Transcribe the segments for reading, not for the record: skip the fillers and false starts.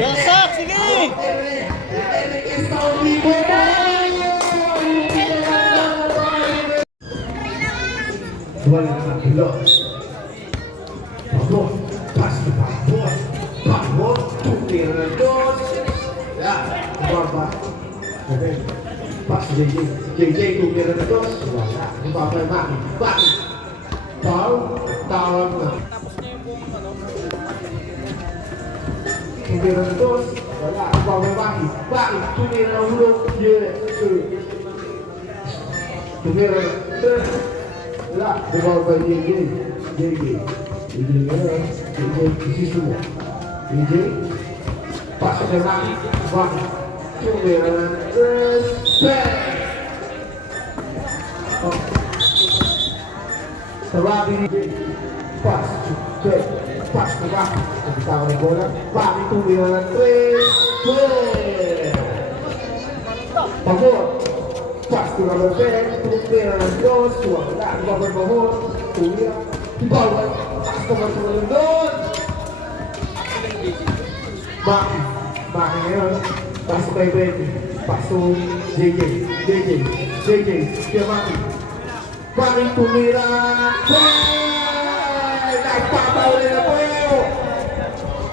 Yasak, sige! Dual na pilot. Pabor, pas ke pabor. Pabor, tukir na dos. Ya, baba. Oke. Pas JJ. JJ tukir na dos. Wala. Baba Maki. Maki. Tahu na. Tukir na dos. Wala. Baba Maki. Maki. Tukir na ulo. Ye. Tukir na dos. Wala. Baba JJ. JJ. JJ ngayon. JJ isi semua. JJ. Pas ke Maki. Maki. Tukir na dos. Serabi pas, cek, pas ke Maki. Kita bola. Maki tumiran 3. Pabor. Pas ke Robert Ben, tumiran 2. Wala. Robert Pabor. Tumiran. Di bawah. Pas ke Robert 2. Maki. Maki ngayon. Pas ke Ben. Pas ke JJ. JJ. Dia Maki. Maki tumiran. Nagpataw rin na po.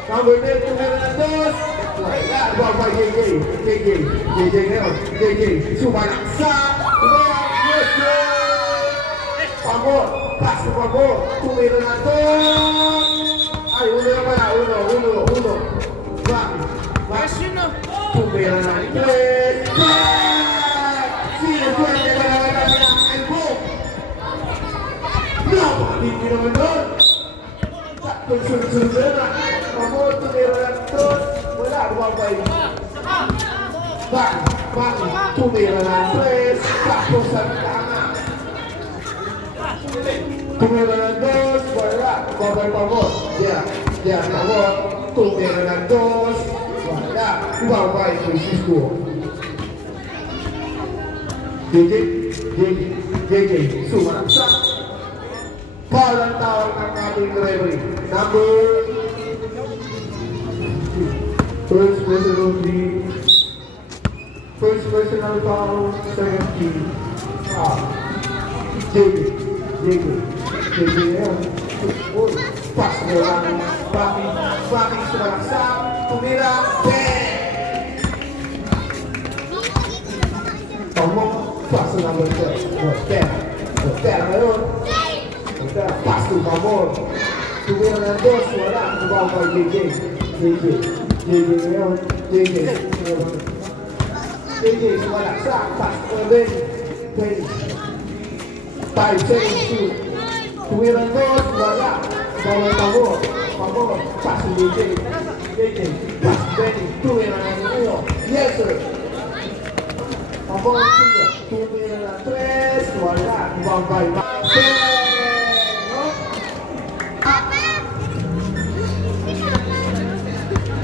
Number 10 tumiran 2. Wala. Baba JJ. JJ ngayon. JJ. Sumalaksa. Yes, Pabor. Pas ke Pabor. Tumiran na 2. Ay, uno na pala. Uno. Maki. Tumiran na 3. Sino po ang naglalagay ng elbow? Hindi naman doon. Kung sunod-sunod na. Pabor, tumiran na 2. Wala. Bumabay. Maki. Tumiran na 3. Tapos ang tama. Tumiran na 2. Wala. Bumabay Pabor. Dia Pabor. Tumiran na 2. Wala. Bumabay. Francisco. JJ. Sumalaksa. Palang tawag ng ating referee. Number first personal foul 17. JJ ngayon. Pas mo lang. Bakit sumalaksa. Tumira. Pamok. Pas na number 10. Hotel ngayon. Pas to Pabor. Tumira na 2. Wala. Kubaw kay JJ ngayon. JJ sumalaksa. Pas to Ben. 5 seconds shoot. Tumira na 2. Wala. Kubaw kay Pabor. Pas to JJ. Pas Benny. Tumira na 1. Yes sir. Pabor siya. Tumira na 3. Wala. Kubaw kay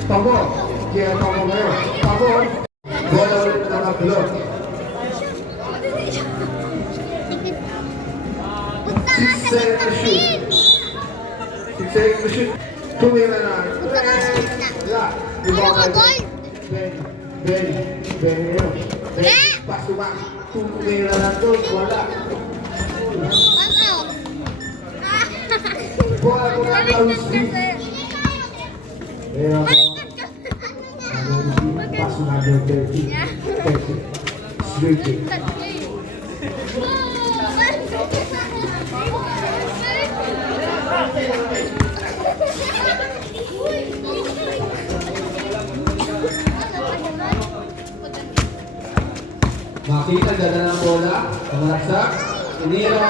Pabor. Dia Pabor ngayon. Pabor. Bola ulit na nakabilog. 6 seconds to shoot. Tumira na. Wala. Kubaw kay Benny ngayon. Pas to Maki. Tumira na 2. Wala. Bola ko na Luis. Pas na 30. Straight. Maki nagdala ng bola. Kamalaksak. Inira.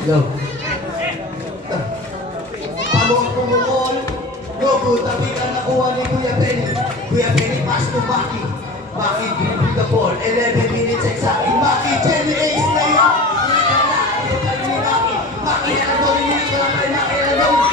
Go. Pabor pumukol. Logo, tapi na nakuha ni Kuya Benny. Kuya Benny, pass to Maki. Maki dribbling the ball. 11 minutes exactly. Maki, Jenny Ace na yun. Maki na gawin nito. Maki na gawin.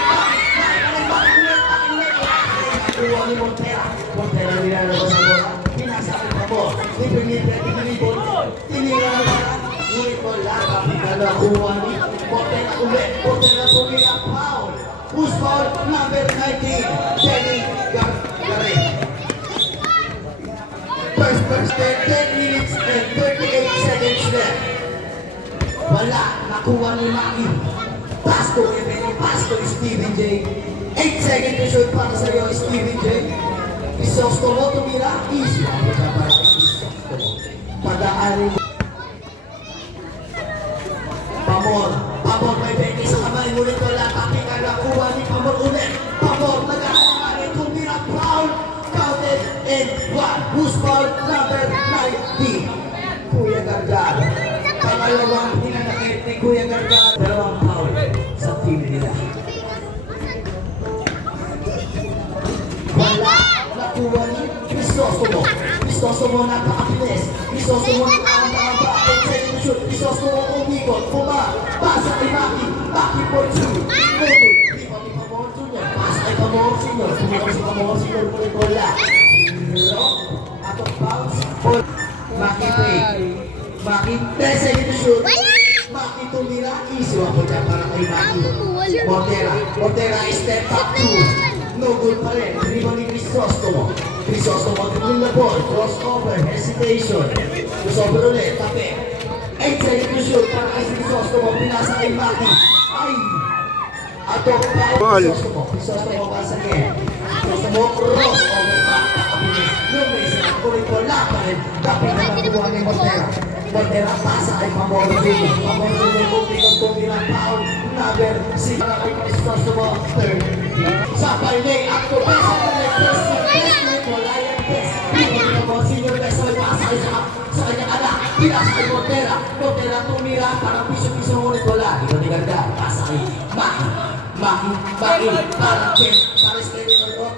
Nakuha ni Montera. Montera nilalabas ang bola. Pinasakit na mo. Libre-libre at ikinibon. Tinira na bola. Ngunit wala. Kapita na kuha ni Montera ulit. Montera tumira. Foul. Who's foul? Number 19. Jenny Garre. First 10 minutes and 38 seconds left. Wala. Nakuha ni Maki. Pass to Emily. Pass to Steven J. 8 seconds to shoot para sa iyo, Steven J. Crisostomo tumira. Easy. Padaanin mo. Pamor may beki sa kamay. Ngunit wala. Kapika nakuha ni Pamor ulit. Pamor nag-aaari. Tumira. Foul. Counted in 1. Who's foul? Number 19. Kuya Gargar. Pangalawang hinanakit ni Kuya Gargar. Dalawang foul sa team nila. Wala. Nakuha ni Crisostomo. Crisostomo napakabilis. Crisostomo nakakamba. 8 seconds to shoot. Crisostomo umikot. Pasa kay Maki. Maki for 2. Ngunit. Di pa ni Pamor Jr. Pasa kay Pamor Sr. Tumikot si Pamor Sr. Kulit wala. Pero, atong bounce for Maki play. Maki, 10 seconds to shoot. Maki tumira. Easy ako dyan para kay Maki. Montera step back 2. No good pa rin. Dribble ni Crisostomo. Crisostomo dribbling the ball. Crossover. Hesitation. Crossover ulit. Tape. 8 seconds to shoot para kay Crisostomo. Pinasa kay Maki. Ay! Ato pa. Crisostomo pasa again. Crisostomo crossover. Pakabilis. Lumis. Kulit wala pa rin. Tapos na nakuha ni Montera. Montera pasa kay Pamor Jr. Pamor Jr. Kumikot tumira. Foul. Number 6 para kay Crisostomo. Third. Sa Friday, acto best of the best wala yan best. Hindi mo senior best of pasa sa kanyang anak. Pinasa kay Montera. Montera tumira. Parang piso-piso ngunit wala. Ito ni Gargar. Pasa kay Maki. Para Ken. Para Skeletor.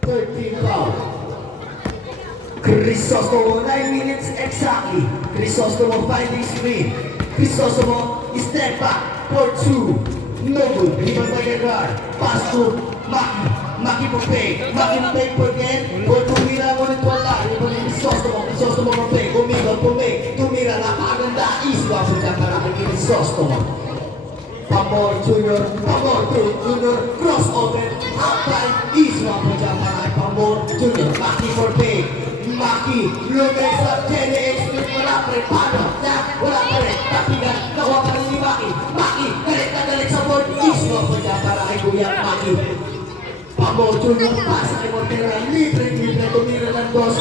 13 foul. Crisostomo, 9 minutes exactly. Crisostomo finding screen. Crisostomo step back for 2. No good. Rebound by Gargar. Pass to Maki. Maki for pay. Maki for again. Por tumira ngunit wala. Rebound ni Crisostomo for pay. Tumira. Napakaganda. Iswa po dyan para kay Crisostomo. Pamor Jr. Crossover. Half-time. Iswa po dyan para kay Pamor Jr. Maki for pay. Maki. Lumay sa Jenny X. Wala pa rin. Paano? Wala pa rin. Kapigan. Nakuha pa rin ni Maki. Maki. Galit sa board. Iswa po dyan para kay Kuya Maki. Pamor Jr. Pasa kay Montera. Libre. Tumira ng dos.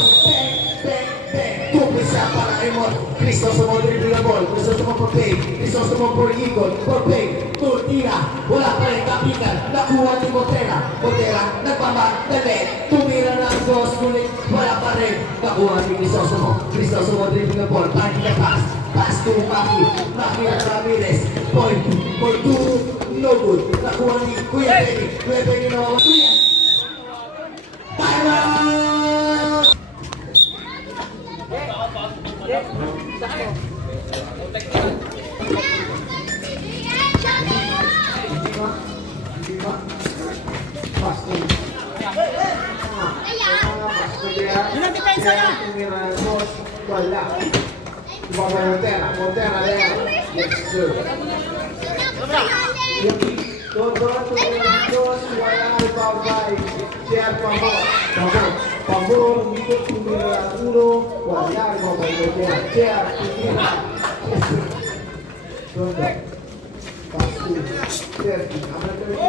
Tupisa para kay Mon. Crisostomo dribbling the ball. Crisostomo for pay. Crisostomo for Eagle. For pay. Tira. Wala pa rin. Kapigan. Nakuha ni Montera. Nagmamadali. Tumira ng dos. Ngunit wala pa rin. Nakuha ni Crisostomo. Crisostomo dribbling the ball. Finding the pass. Pass to Maki. Maki at Ramirez. Point. For 2. No good. Nakuha ni Kuya Benny. Kuya Benny nawawa. Kuya. Time out! Wala. Montera there. Yes, sir. Dos, wala babay. Siya Pamor, umikot tumira uno. Wala babay Montera. Siya tumira. Yes, sir. Donde? Pasu. Sergi. Abra terus.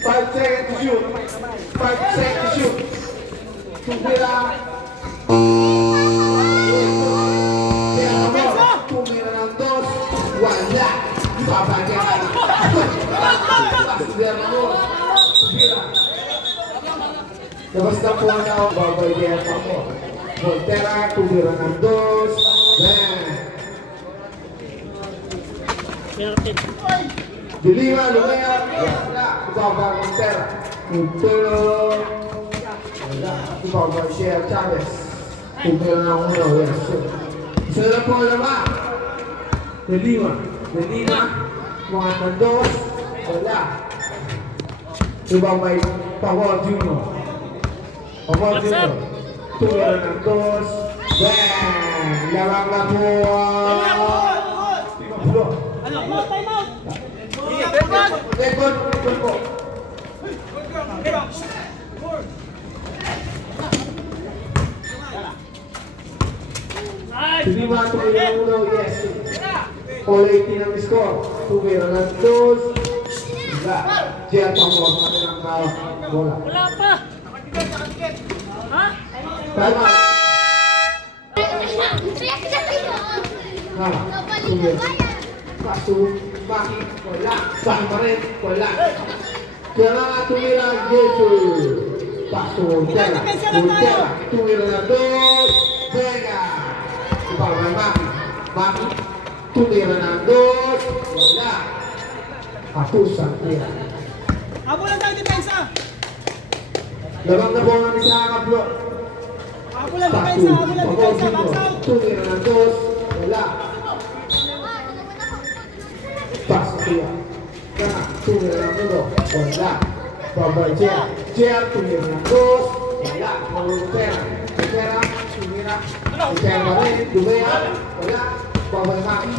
Five seconds to shoot. tumira. Kaya Amor, tumira ng 2. Wala. Babagyan. Kaya Amor, tumira. Labas na po na ako, babagyan ako. Montera, tumira ng 2. Dilima, Lumea, wala. Ibaba Montera. Montero. Wala. Ibaba Shea Chavez. Tumira ng 1. Yes. Isa na po naman. Dilima. Mga ng 2. Wala. Ibaba Pawal Junior. Pawal Junior. Tumira ng 2. Bang! Larang na po. 50. Record po. Hindi ba tumira ng 1? Yes. All 18 ang score. Tumira ng 2. Wala. Diyan pa mo ang bola. Wala pa. Ha? Tama. Tumira. Paso, Maki, wala. Bang pa rin, wala. Kaya nga tumira ang Jesus. Paso, Montera. Tumira ng 2. Venga. Ibaw na Maki. Tumira ng 2. Wala. Kapusan tira. Abo lang tayo depensa. Labang na po ang isa ang upload. Abo lang depensa. Box out. Tumira ng 2. Wala. Paso tira. Kaya tumira ng 2. Wala. Babay Chair. Tumira ng 2. Wala. Montera. Tumira. Montera rin. Lumea. Wala. Babay Maki.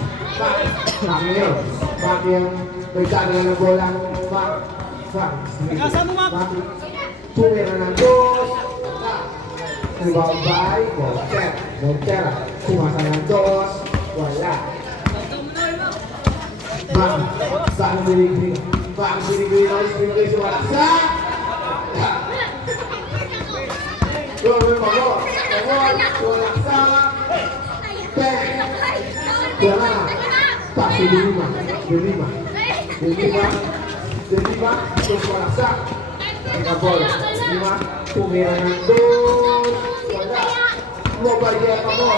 Maki yun. Maki yung may tagal ng bola. Maki. Tumira ng 2. Wala. Babay. Montera. Tumasa ng 2. Wala. Maki. Saan binigay? Maki binigay sa walaksa. Gawin mo mo. Walaksa. Kaya nga. Paso Dilima. Terus walaksa. Ika bola. Dilima. Tumira ng 2. Wala. Mobile pa mo.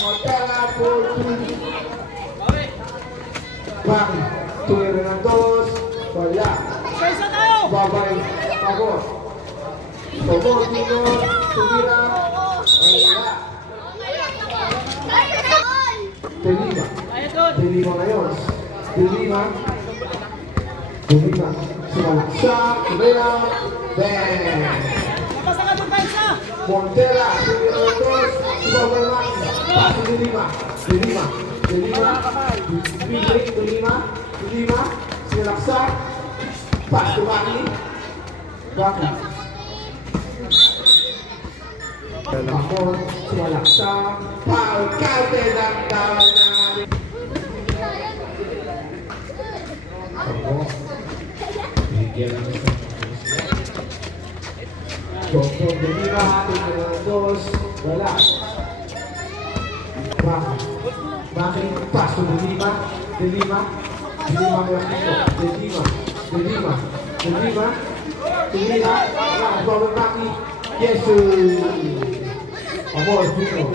Montera po. Maki. Tumira ng 2. Wala. Depensa tayo. Babay. Pagod. Pagod dito. Tumira. Wala. Dilima ngayon. Dilima. Sumalaksa. Tumira. Bang! Labas na ka depensa. Montera. Tumira ng 2. Ibabay Maki. Paso Dilima. Sumalaksa. Paso Maki. Ako, sumalaksa. Foul. Kante ng tao namin. Ako. Bigyan ng isa. Doko, Dilima. Tumira ng 2. Wala. Maki. Paso Dilima. Dilima Tumira. Wala. Maki. Jesus. Amor Junior.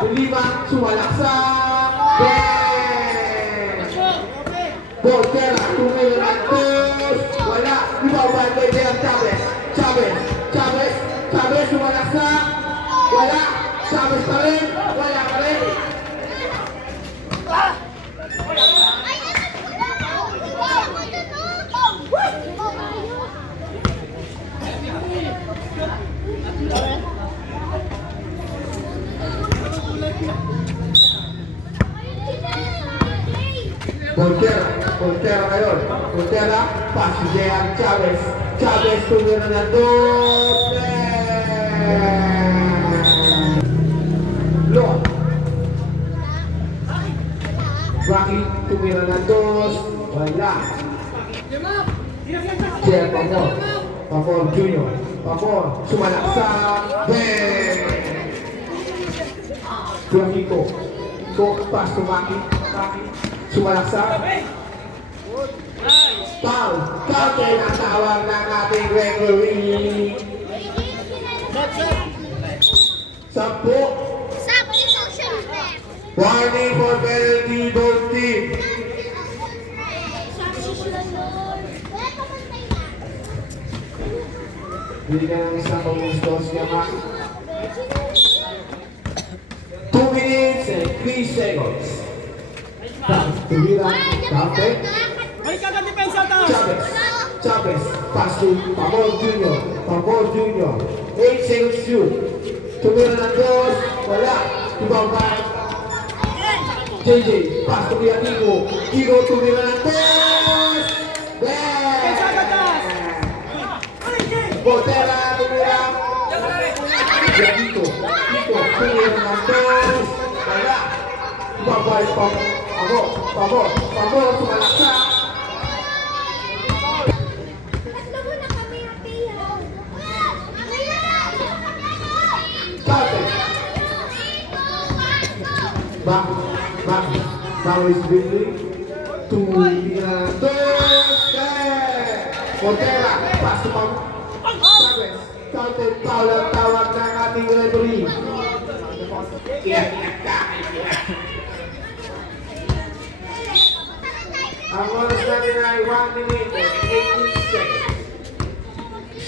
Dilima. Sumalaksa. Montera. Tumira ng 2. Wala. Ibabay kay Dean Chavez. Sumalaksa. Wala. Chavez pa rin. Wala pa rin. Montera ngayon. Montera, pass si Dean Chavez. Tumira ng 2. Lord. tumira ng dos, wala. Siya, Pamor Junior, Pamor, sumalaksak, bang! Kiko, pas tumaki, sumalaksak. Foul kayo ang tawag ng ating referee. 10. Warning for penalty, both team. Bigyan ng isang pag-ustos niya, Mac. 2 minutes and 3 seconds. Tumira, kapit. Balik agad depensa taas. Chavez, pass to Pamor Junior. 8 seconds shoot. Tumira ng dos, wala. Ibabay. JJ, pass to Kiko tumira ng dos. Depensa agad taas. Botera tumira. Kiko tumira ng dos, wala. Ibabay, Pamor, sumalaksak. Now is Billy to Montera, pass to Chavez. Counted foul ang tawag ng ating referee. Ang oras natin ay 1 minute and 18 seconds.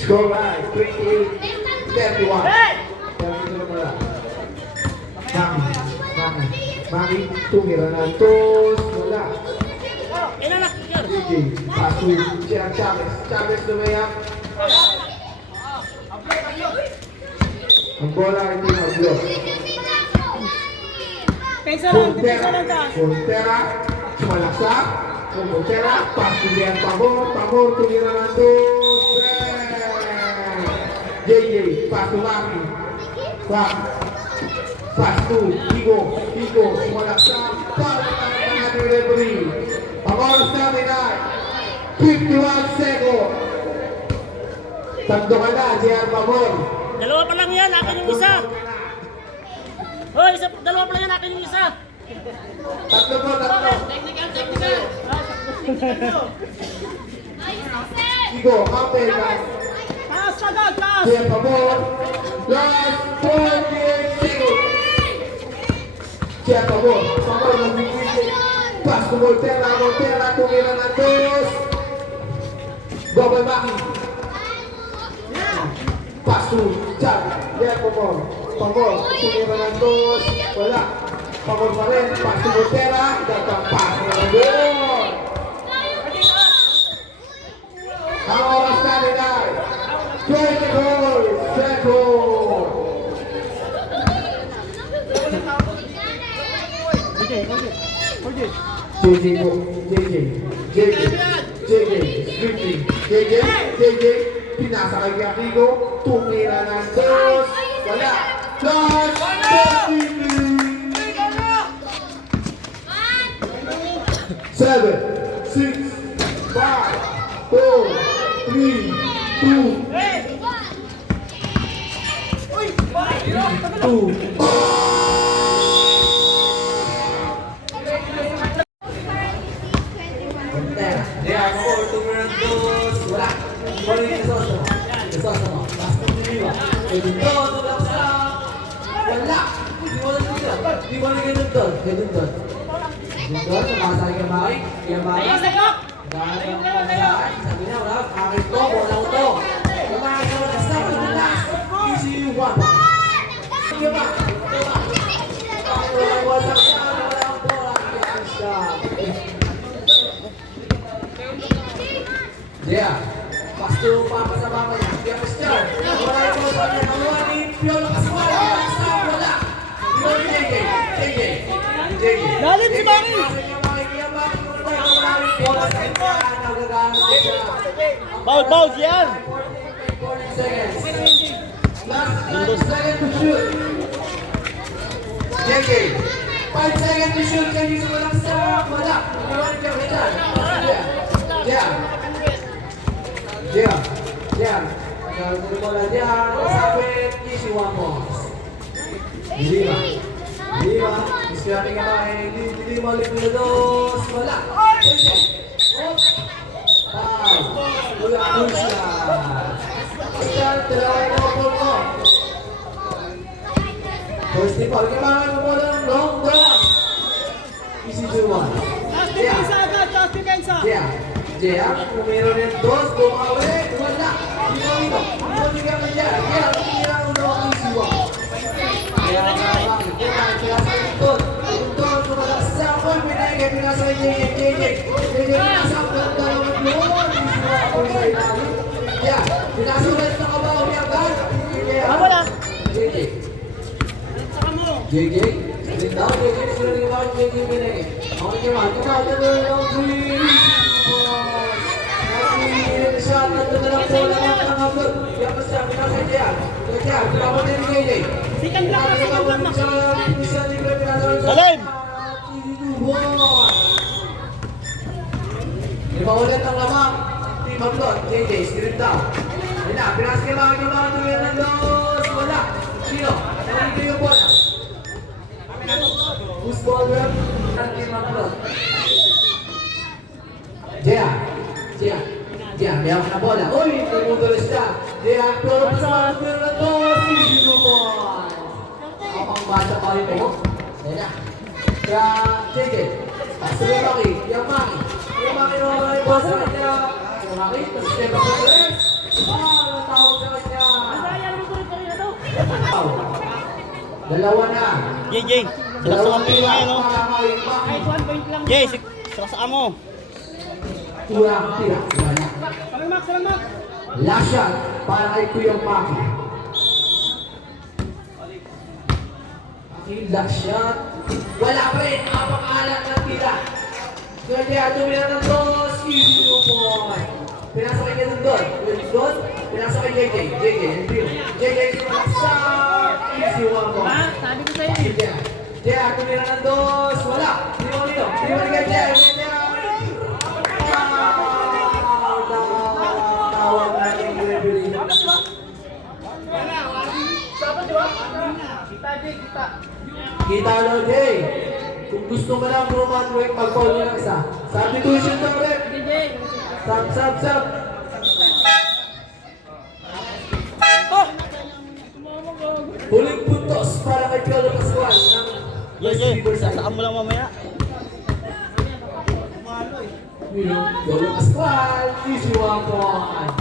Score line, 38-31. Mami, tumira ng dos, wala. DJ, paso, siya Chavez lumaya. Ang bola ay hindi mag-block. Depensa lang taas. Montera, sumalaksak. Montera, paso niya Pamor, tumira ng dos. JJ, paso Mami. Pass to Kiko, sumalaksak. Foul ng ating referee. Ang oras natin ay 51 seconds. Tatlo ka na, J.R. Pamor. Dalawa pa lang yan, akin yung isa. Hoy, dalawa pa lang yan, akin yung isa. Tatlo. Kiko, kapel na. Taas agad, taas. J.R. Pamor. Last 48 seconds. J.R. Pamor nagbibitin. Pass to Montera, tumira ng dos. Double Maki. Pass to J.R. Pamor, tumira ng dos. Wala. Pamor pa rin. Pass to Montera. Dagang pass na ng dos. Ang oras natin ay 24 seconds. JJ, pinasa kay Kiko, tumira ng dos, wala. Plus 7, 6, 5, 4, 3, 2, Yeah, pasto pa sa mama niya. Dia start. Wala yung mga niya. Nakuha ni Piolo Kaswala. Wala. JJ. Lalim si Maki. Baul yan. Last second to shoot. JJ. 5 seconds to shoot. Can you walang sa wala? Iwan niyo kita. Diyan. Kalau bola dia sampai isi wamos. Lima. Sekarang kemarin di 52 wala. Sekarang terlalu poco. Terus di bawah kemarin bola long cross. Isi cuma. Dia numero 2 bumawi wala. Dito juga menjar. Dia kira untuk isi wamos. Salim! Lima ulit ang lamang. Team Maglot, JJ, screen down. Yan na, pinaskelang yung mga tuloy ng dos. Wala. Sino? Nandito yung bola. Who's ball rep? Team Maglot. Jaya, lewat na bola. Uy, tumutuloy siya. Jaya, pero pasang tuloy ng dos. Sino mo? Kapang bata pa rin mo. Yan na. Kaya, JJ. Pasuloy Maki. Yang Maki. Yung Maki naman yung boss sa kanya. Yung Maki, tapos step up sa tres. Natawag sa kanya. Dalawa na. JJ, sinasaan mo yung ano? Kahit 1 point lang. Jay, sinasaan mo. Kurang tira. Salam, Max. Last shot para kay Kuya Maki. Last shot. Wala pa rin. Apakalat ng tira. Kaya tumira ng dos. Easy 2 point. Pinasa kay doon. Pinasa kay JJ. JJ sa easy 1 point. Sabi ko sa'yo eh. Jaya, tumira ng dos. Wala. Hindi mo kay Jaya. Tawag natin yung referee. Kita lo, Jay. Kung gusto mo lang romanway, pag-call mo lang isa. Substitution to, rep. Sub. Huling puntos para kay Piolo Pascual ng JJ, sinasaan mo lang mamaya. Piolo Pascual, easy 1 point.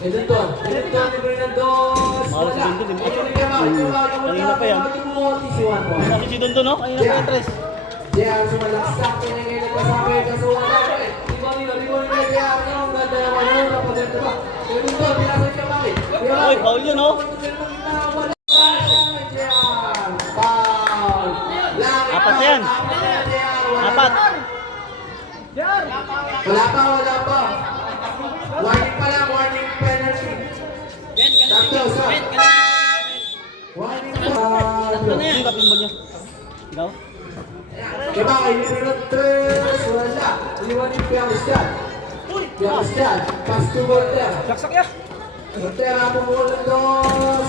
Edonton, libre ng dos. Mahal si Dundon, di ba? Kanina pa yan. Easy 1 point. Sabi si Dundon, no? Kanina pa yung tres. Jaya, sumalaksak. Pinangin ang kasama yung kasuhan natin. Libon nila Jaya. Ang ganda naman yun. Napaganda ba? Edonton, pinasag ka bakit? Uy, foul yun, no? Apat na yan. Apat. Wala pa. Warning pa lang, warning penalty. Tatlo, sa. Warning pa. Ano na yan? Kapin mo niya. Ikaw? Diba, ilibre ng tres. Wala. Iliwan yung Pianistan. Pass to Voltaire. Saksak ya. Voltaire, pumuha ng dos.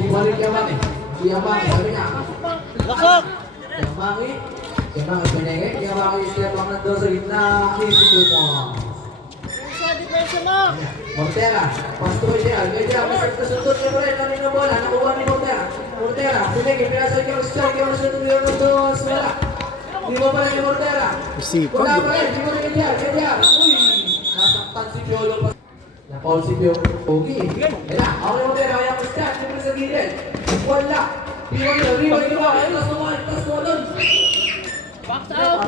Ibalik Yamaki. Yamaki, sabi niya. Saksak! Yamaki pinengit. Yamaki, step lang ng dos sa gitna. Easy 2 points. Montera, pass to Jaya. Jaya, masak kesuntut ni boleh. Nani ng bola. Nakuha ni Montera, pinengit. Pinasa yung strike. Yung sunod ng dos. Wala. Di mo pa rin ni Montera. Wala pa rin. Di mo rin Jaya. Uy! Nasaktan si Piolo pa. Na-foul si Piolo. Pogi. Kaya, okay Montera. Kaya mo start. Di mo sa gilid. Wala. Rewind. Tapos mo doon. Box out.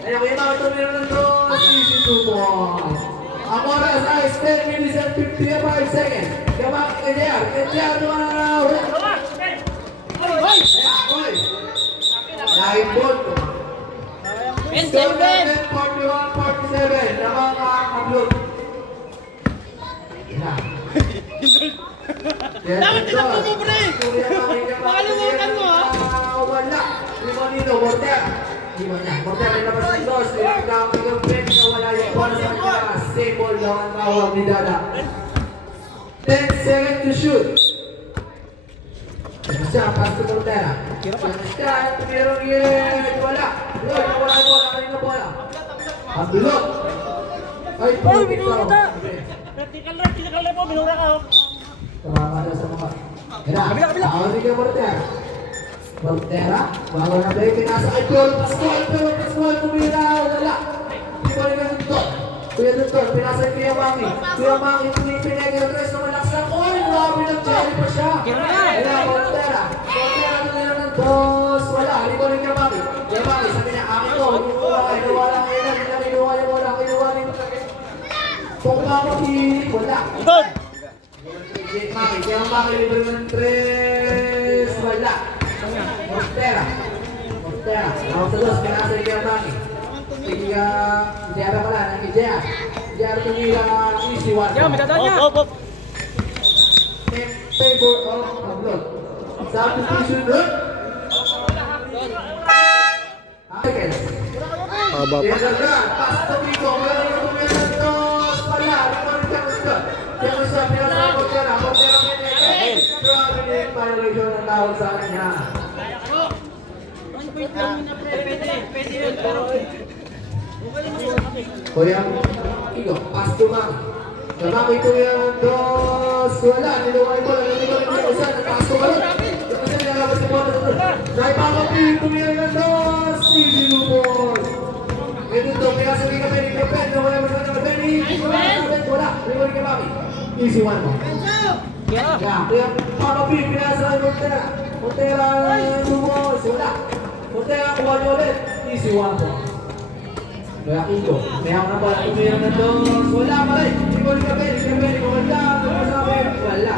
Kaya mga tumira ng dos. Easy 2 points. Ang oras ay 10 minutes and 55 seconds. Kaya Kaya naman na ulit. Hoy! Nine ball. Score natin 41-47 na mga kablog. Dapat tinapos mo, pre! Makalimutan mo, ha? Iwan niya. Mortera labas ng dos. Tinatawag ng bench na wala yung bola sa kanya. Stable lang ang tawag ni Dada. 10 seconds to shoot. Ito siya, pass to Mortera. Ito siya, tumirong yun. Wala. Wala rin na bola. Ang bilog. Ay, Binura ka! Vertical line po, binura ka. Tama na sa mga. Kabila. Awali ka Mortera. Mortera, bago na play, pinasakay goal. Pascual, tumira. Wala. Hindi ko rin ganun to. Kuya Dutton, pinasakay Kuya Maki. Kuya Maki, pinagay ang tres na malakas lang. Oy, grabe ng cherry pa siya. Wala, Mortera. Mortera, tumira ng dos. Wala, hindi ko rin Kuya Maki. Kuya Maki, sabi niya, akin to. Kinuha lang kayo na. Kinuha niya wala. Kinuha niya. Kung Maki, wala. Good! Maki, Kuya Maki, libre ng tres. Wala. Mortera. Ako sa dos, pinasa ni Kuya Maki. Jara pala, nanti Jara tumira isi one. Yan, may dadaan niya. Op. Favor of Ablot. Substitution run. Seconds. Pass to Pico. Wala na tumira ng dos. Wala. Pinasa Mortera. Grabe violation ng tawag sa kanya. Kuya, Igo, pass to Maki. Maki tumira ng dos. Wala. Niluway mo lang. Pass to Balot. Kasi nilalabas si Bono. Naipapapili. Tumira ng dos. Easy Lupon. Ito to. Kaya sabi ka Benny. Wala mo sa Benny. Wala. Niluway ka Maki. Easy one mo. Kaya papapili. Pinasa ng Mortera. Mortera Lupon. Wala. Mortera kuha niyo ulit. Easy one mo. Kaya Kiko, may ako na pala tumira ng dos. Wala pa rin. Hindi ko rin kabeli. Wala. Wala.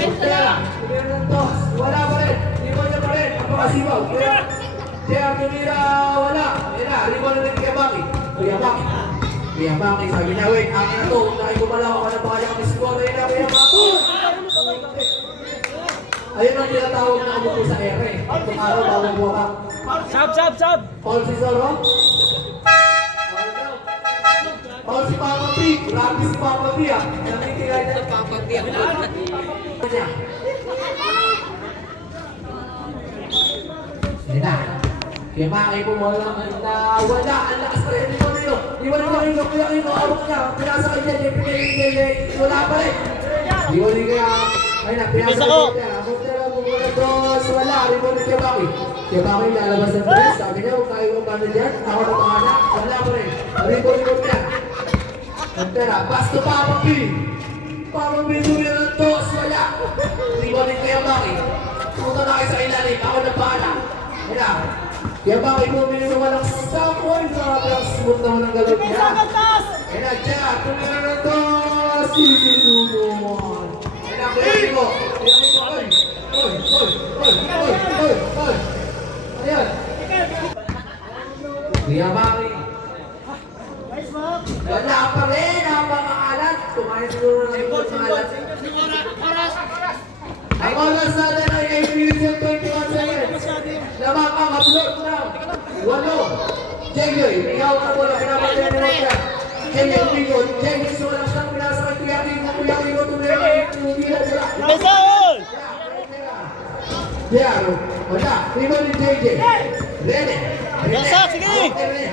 Mortera, tumira ng dos. Wala pa rin. Hindi ko rin pa rin. Ang pakasibaw. Kaya tumira. Wala. Kaya hindi ko rin kaya Maki. Kaya Maki, sabi niya, wait, akin na to. Nakikubalaw ako na baka niya kami score. Kaya na Kaya Maki. Ayun ang tinatawag na kabuto sa ere. Itong araw, bawang buha. Sab! Paul si Zoro. Paul si Papa P. Grabe si Papa P ah. Nakikiray na Papa P. Ayun na. Kaya Maki po wala. Wala. Ang lakas pa rin. Di ba nito? Kuya Kiko. Awak niya. Pinasa ka dyan. Wala pa rin. Di ba rin kaya. Ayun na. Pinasa ka dyan. Wala. Di ba rin kaya Maki. Kaya Maki lalabas ng tres. Sabi niya, huwag tayo kumano dyan. Ako na panganak. Wala pa rin. Ribon niya. Mortera. Pass to Papa P. Papa P tumira ng dos. Wala. Ribon rin kaya Maki. Pumunta na kayo sa ilalim. Ako na panganak. Ayun na. Kaya Maki tumira ng walang sapoy. Sabi ang smooth naman ang galot niya. Ayun na. Diyan. Tumira ng dos. Easy Lumon. Ayun na. Kuya Kiko. Kuya Kiko. Oy. Ayan. Kuya Maki. Wala pa rin ang mga alat. Kumain siguro ng mga alat. Ang oras natin ay 8 minutes and 21 seconds. Lamang ang upload na. 8. Jengyoy, ikaw na mula. Pinapatay ni Rokia. Jengyoy, Jengyoy. Jengyoy, sumalas lang. Pinasa kay Kuya Kiko. Kuya Kiko, tumira. Pesol! Diaro, wala. Primo ni JJ. Rene. Yansa, sige! Rene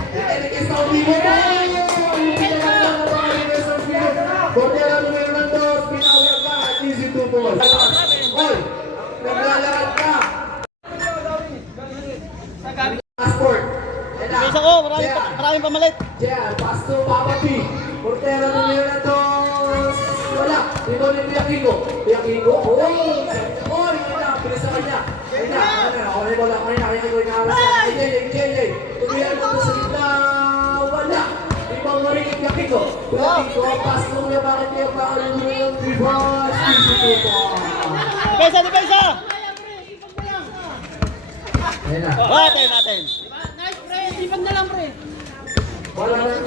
que está vivo. Portera numero 2, pinawag ka. Easy to ball. Oy, naglalakad ka. Passport. Isa ko, maraming pamalit. Yeah, pass to Papa P. Portera numero 2. Wala. Primo ni Kuya Kiko. Kuya Kiko. Oy, bilis sa kanya. Ayun na. Okay, wala. Kaya ko inaharas na. JJ. Tumira mo ito sa gitna. Wala. Ibang marinig na Kiko. Kuya Kiko, pass mo niya. Bakit niya pa ang reverse? Depensa! Ayun na. Natin. Nice, pre. Ipan na lang, pre. Wala na.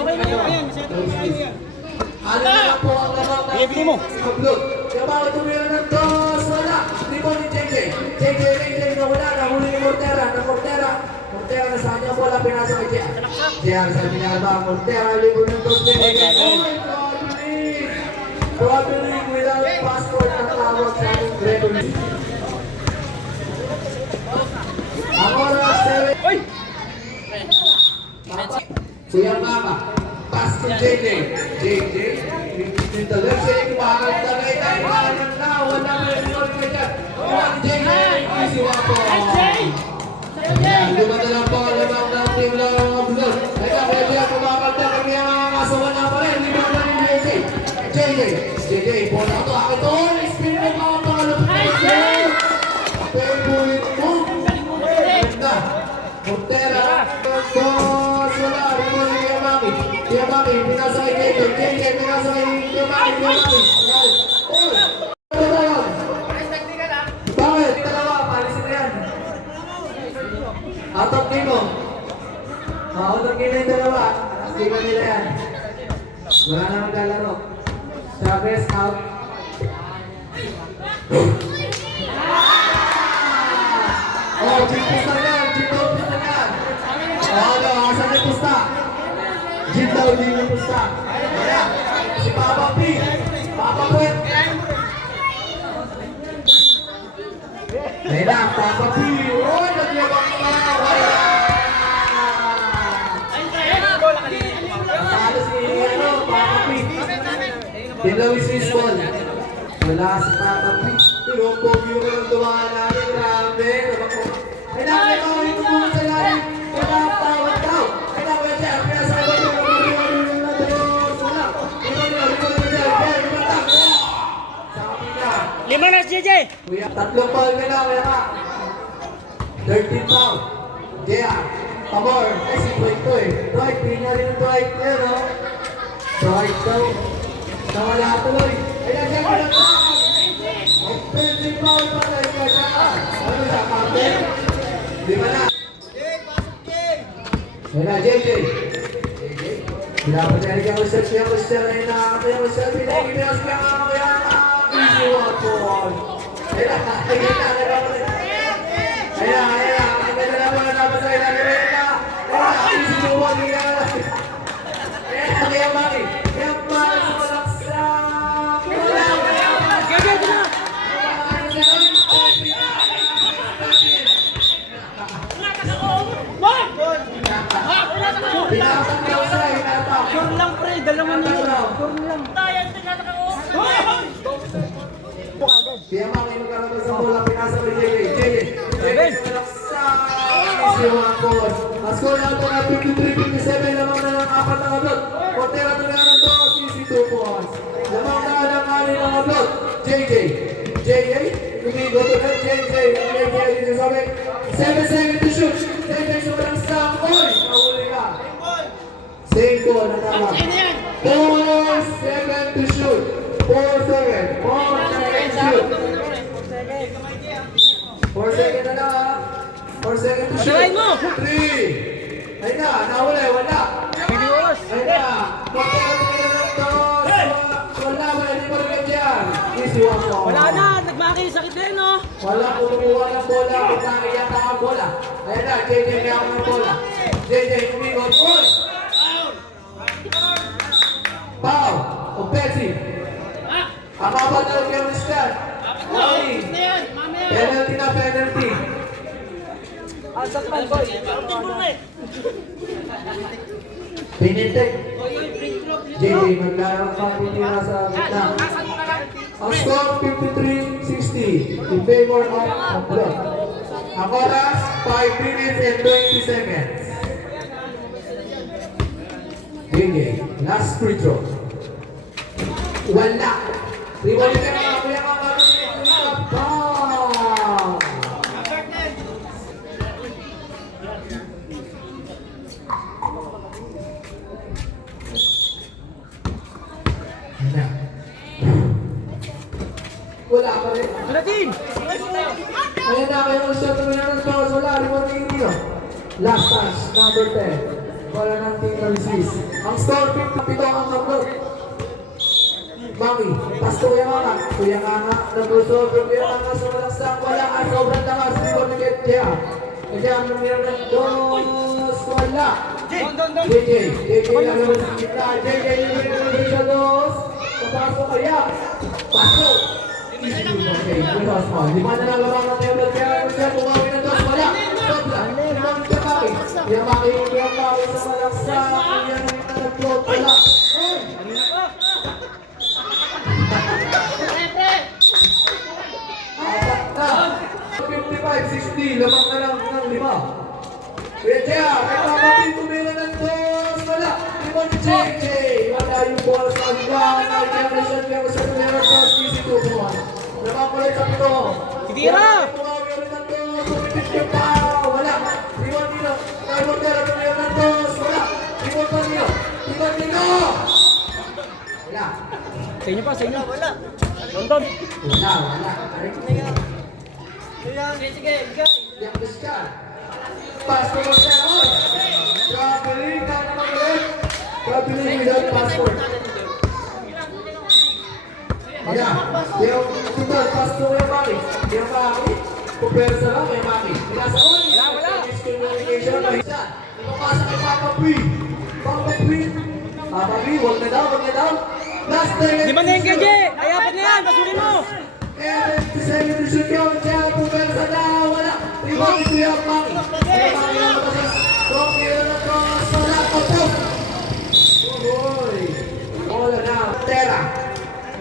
Ano na lang po ang lamang na Bigay mo. Upload. Kaya bakit tumira ng dos? Wala. Rebound ni JJ na wala. Nahuli ni Mortera. Mortera na Saan niya bola pinasa kay JR? JR sa pinaba. Montera, libro ng dos. Traveling without passport ang tawag sa ating referee. Ang oras 7. Kuya Mama, pass to JJ. JJ, in the left side, parang tagay tayo na. Wala na yung yun ka dyan. JJ, easy wapo. Lima na lang po, lamang ng team lang ang abdol. Eka, pwede ang kumakanta kami ang mga kasawa na pa rin. Lima na rin JJ. JJ, bola to. Akin to. Spin mo mga pangalapit. Favorite move. Ganda. Montera. Boss, wala. Rimon ni Yamami. Yamami, pinasa kay JJ. JJ, pinasa kay Yamami. Yamami. Bakit? Dalawa, palisin mo yan. Out of game mo. Out of game na yung dalawa. Sila nila yan. Wala na maglalaro. Chavez out. Oh, Jim Pusta yan. Jim daw Pusta yan. Oh, no. Asan yung Pusta? Jim daw, Jim yung Pusta. Kaya, si Papa P. Papa Puet. Kaya na, Papa P. Oh, naglabang mo na. Talo si, Papa P. Tinawis his ball. Wala si Papa P. Pero pogi mo ng dumaan natin. Grabe. Ay namin ako ito muna sa lalim. Wala tawag daw. Ay namin siya. Kaya sa iba yung Lima na si JJ. Kuya, tatlong foul ka na. Kuya ka. 13 foul. JR. Pamor. Ay si Dwight to eh. Dwight. Pinya rin yung Dwight. Yan o. Dwight daw. Nawala tuloy. Ay, nandiyan ka lang. Offensive foul pa tayo ka siya. Ano siya, captain? Di ba na? Yan na, JJ. Dapat niya rin ako sa siya ko siya rin na ako yung siya. Pinag-ibigas ka nga ako yan. Easy one ball. Ay na, ay na, ay na. Ay na, ay na. Ang ganda na po na dapat sa ilan. Ay na, easy one. Ay na, kaya Maki. Kaya Maki, malaksak. Pinasang daw siya, hinatap. Sure lang pre, dalawa na yun. Sure lang. Tayan, tinatakaw. Kaya Maki, magkaroon sa bola. Pinasang kay JJ. JJ, malaksak. Easy one ball. Ang score na ito na 53-57. Lamang na ng apat na kablot. Montera to meron to. Easy 2 points. Lamang na ng anin ng kablot. JJ, lumigo to ng JJ. JJ, sabi, 7 seconds to shoot. JJ, sumalang sa oy. Nahuli ka. Same goal na naman. 4 seconds to shoot. 4 seconds. 4 seconds to shoot. 4 seconds na lang ha. 4 seconds to shoot. 3. Ay na, nahuli. Wala. Ay na. Montera to meron ng toss. Wala, hindi mo rin dyan. Easy one ball. Wala na, nagmaki yung sakit din no. Wala kumukuha ng bola, kung nakiyata ang bola. Ayan na, JJ na ako ng bola. JJ, umigot. Uy! Foul! Offensive! Ang mabal na kay Mr. Mami! Penalty na penalty. Sakpan boy. Pinintek. JJ, maglarang pa pinira sa gitna. Ang score 53-60 in favor of Pamplona. Ang oras 5 minutes and 20 seconds. JJ, last free throw. Wala. Reward ka na kuya ka ball. Wala pa rin. Wala din. Ayan na, kayo ang shot ng ng toss. Wala, reward kayo niyo. Last touch, number 10. Wala ng team na resist. Ang score, 57 ang kablot. Mami, pas kuya nga. Kuya nga nga, nag-resolve yung kuya nga sa malaksak. Wala, sobrang takas. Reward na kaya. Kaya, ang meron ng wala. JJ lang naman sa gitna. JJ yung siya dos. Papasok kaya. Pasok. Okay, dos mo. Lima na lang lamang ang table. Kaya siya tumawin ng dos. Wala. Sobra. Tumawin ka kami. Yamaki sa malaksa. Yan ang nag-float. Wala. Apat na. 55-60. Lamang na lang ng 5. Kaya, may kapatid tumira ng dos. Wala. Limon ni JJ. Wala yung bola sa hanggang. Kaya na siya tumira ng dos. Easy to go. Nakakulit sa pito. Tira! Tumawin ulit ng dos. Tumipit yung pa. Wala. Limon nila. Kaya mo tira tumira ng dos. Wala. Limon pa nila. Limon nila. Wala. Sa inyo pa, sa inyo. Wala. London. Wala. Sige, bigay. Yang besar. Passport siya naman. Traveling ka naman ulit. Traveling without passport. Ayan. Yung tutal, passport yung maki. Yung maki. Pupersa lang yung maki. Nasa ulit. Wala. Miscommunication na isa. Ipapasa kay Papa P. Papa P. Papa P, wag na daw. Last time. Di ba na yung KJ? Ayapat na yan, pasukin mo. And the second shoot yung dyan. Pupersa na. Wala. Rebound ito yung maki.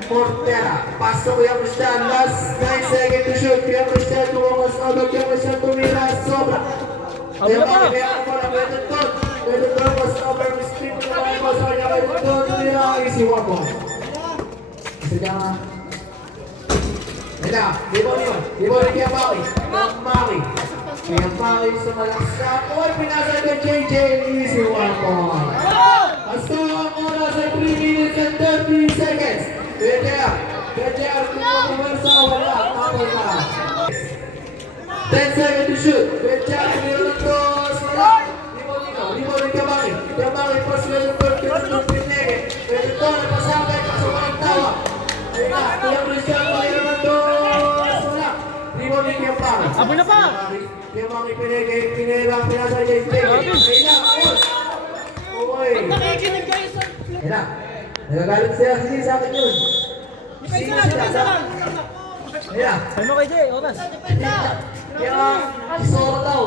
Mortera, pasok yung Cristian, last 9 seconds to shoot, yung Cristian tumungas agad, yung Cristian tumira, sobra. Kaya makikita ko na Bedoton was over, miskin mo na kayo sa kanya, Bedoton, tumira, easy one ball. Isa dyan nga. Ito, di mo rin kaya Maki. Kaya Maki sa malaksak, oy, pinasa ka JJ, easy one ball. Hasta ang oras ay 3 minutes and 30 seconds. Kaya kumakamasa, wala, tapos na. 10 seconds to shoot. Kaya kumiro ng dos, wala. Di mo rin Maki. Kaya Maki, pas na yung third, kaya ito pinege. Kaya ito, napasabay, pasok ang tawa. Kaya Cristian, kumiro ng dos, wala. Di mo rin kaya Maki. Abo na pa. Kaya Maki, pinega, pinasa niya yung pinege. Kaya Uy. Nakikinig kayo sa... Kaya nagagalit siya, sige sa akin yun. Sige siya, sa Kaya, Saan mo KJ? Oras. kaya, Isoro daw.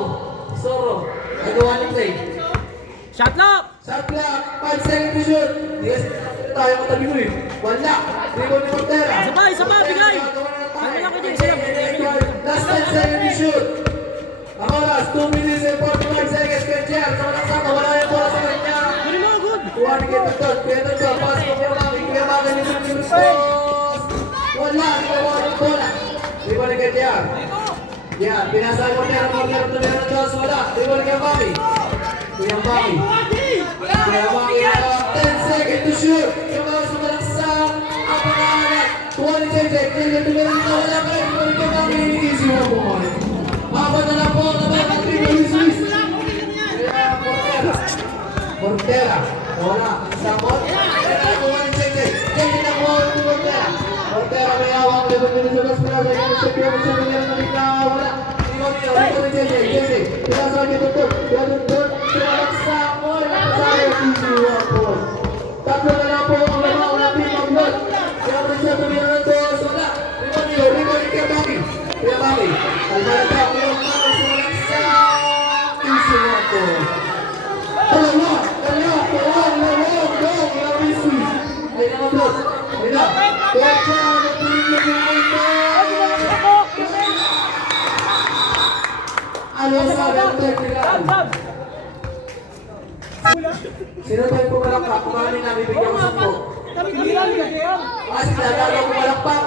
Isoro. Nagawa ni play. Shot lock! Shot clock, 5 seconds to shoot. Yes, tayo katabi mo eh. Wala. Rebound ni Montera. Isa pa, bigay! Ano lang KJ? Isa lang. Last 10 seconds to shoot. Ang oras, 2 minutes and 45 seconds. Kaya Jer, sa walang saka, wala yung bola sa kanya. Kunin mo, good! Kuha ni Ketutot, pas ko kaya Maki ni Ketutot. Wala, ikaw yung bola. Di ba ni Ketutot? Yan, pinasa mo niya ng mga tumira ng dos, wala. Di ba ni Maki? Kuya Maki. Kuya Maki, 10 seconds to shoot. Yung mga sumalaksak, ang pangalan. Kuha ni JJ, tumira ng dos, wala pa rin. Di ba ni Maki, easy mo po. Apat na lang po, naman ang Luis. Montera, wala. Samot. Kuha ni JJ. JJ na kuha ni Montera. Montera may awang. 11 minutes na mas pinasa. Yung champion sa pinasa na bigla. Wala. Ikaw ni JJ. JJ. Pinasa ni Tutot. Tutot. Pinalaksak. Oy, nakasaya. Easy one ball. Tatlo na lang po ang lamang ng team of blood. Kaya mo siya tumira ng dos. Wala. Ikaw ni Kaya Maki. Kaya Maki. Almalata. Kaya Maki. Pinalaksak. Easy one ball. Dalawa, grabe yung Swiss. Ay naman dos. Ay na. Kaya siya, nagpilin na ito. Ano sabi ang technical? Sino tayo pumalakpak? Kung kami nabibigyan ko sa po. Kasi nagagawa pumalakpak.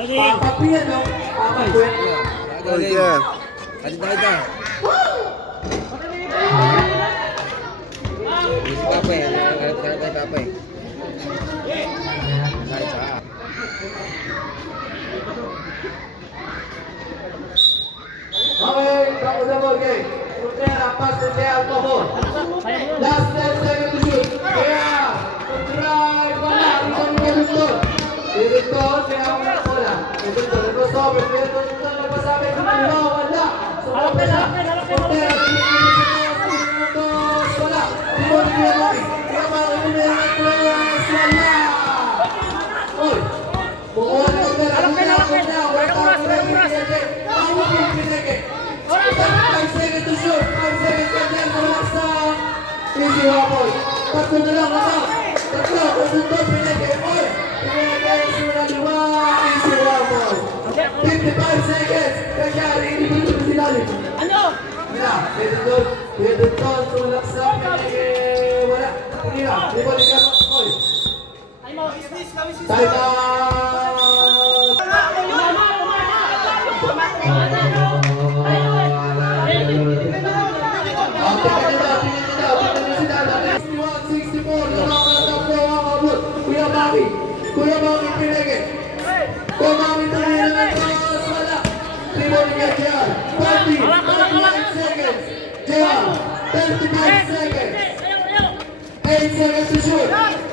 Papapiyan, no? Papapiyan. Aja. Aja. Apa ya? Ada apa ya? Okay, tapos na po, okay. Montera, pass to Jay, al favor. Last 10 seconds to shoot. Kaya, drive, wala. Ibang Ketutot. Ketutot, kaya wala. Ketutot, nag-stop. Ketutot, nagpasabi. Wala. Sumabay na. Kuya Maki. Kuya Maki, umiyak ang class. Wala. Oy. Bukuha na ang pera. Wala tayong pineke. Tawag yung pineke. 5 seconds to shoot. 5 seconds ka dyan. Malaksak. Easy wapol. Tatlo na lang ako. Tatlo. Tatlo pineke. Oy. Pineke. Sura liwa. Easy wapol. 55 seconds. Kaya rin dito sa sinalim. Ano? Wala. Pwede doon. Malaksak. Pineke. Wala. Hindi na. Di ba liga mo? Oy. Time out. Kuya Maki, pineke. Kuya Maki, tumira ng cross. Wala. Triboli ka dyan. 38 seconds. Dyan. 35 seconds. 8 seconds to shoot.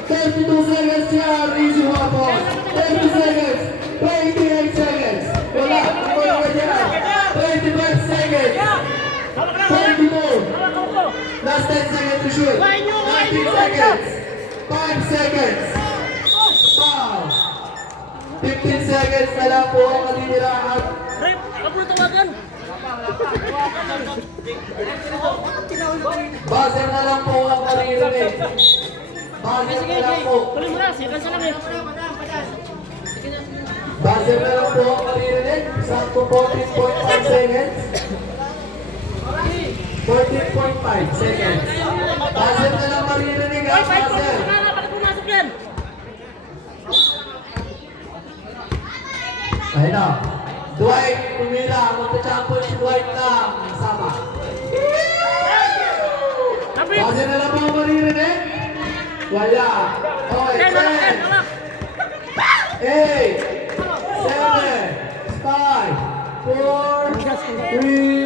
32 seconds dyan. Easy one ball. 30 seconds. 28 seconds. Wala. Triboli ka dyan. 25 seconds. 32. Last 10 seconds to shoot. 19 seconds. 5 seconds. Foul. 15 seconds na lang po ang katiniraan. Rep, ako na tawagan. Buzzer na lang po ang maririnig. Buzzer na lang po. Tuloy mo na, seconds na lang eh. Buzzer na lang po ang maririnig. Sakto 14.5 seconds. 14.5 seconds. Buzzer na lang maririnig ang buzzer. Bakit pumasok yan? Ayun na. Dwight, pumila. Magka-champion si Dwight na. Sama. Kapit! Buzzer na lang po ang maririnig. Wala. Okay, Ten, wala, ten, 10, wala. 8, 7, 5, 4, 3,